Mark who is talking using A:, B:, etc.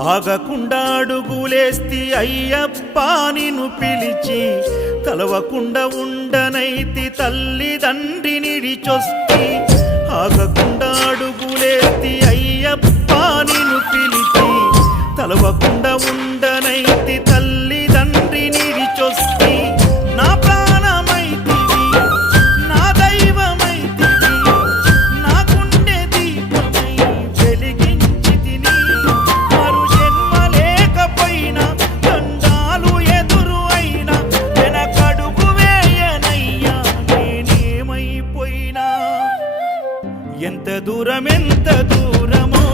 A: ఆగకుండా అడుగులేస్తి అయ్యప్ప నిను పిలిచి కలవకుండా ఉండనైతి తల్లిదండ్రి నిడిచొస్తి. ఆగకుండా అడుగులేస్తి అయ్యప్ప నిను పిలిచి కలవకుండా ఎంత దూరం ఎంత దూరమో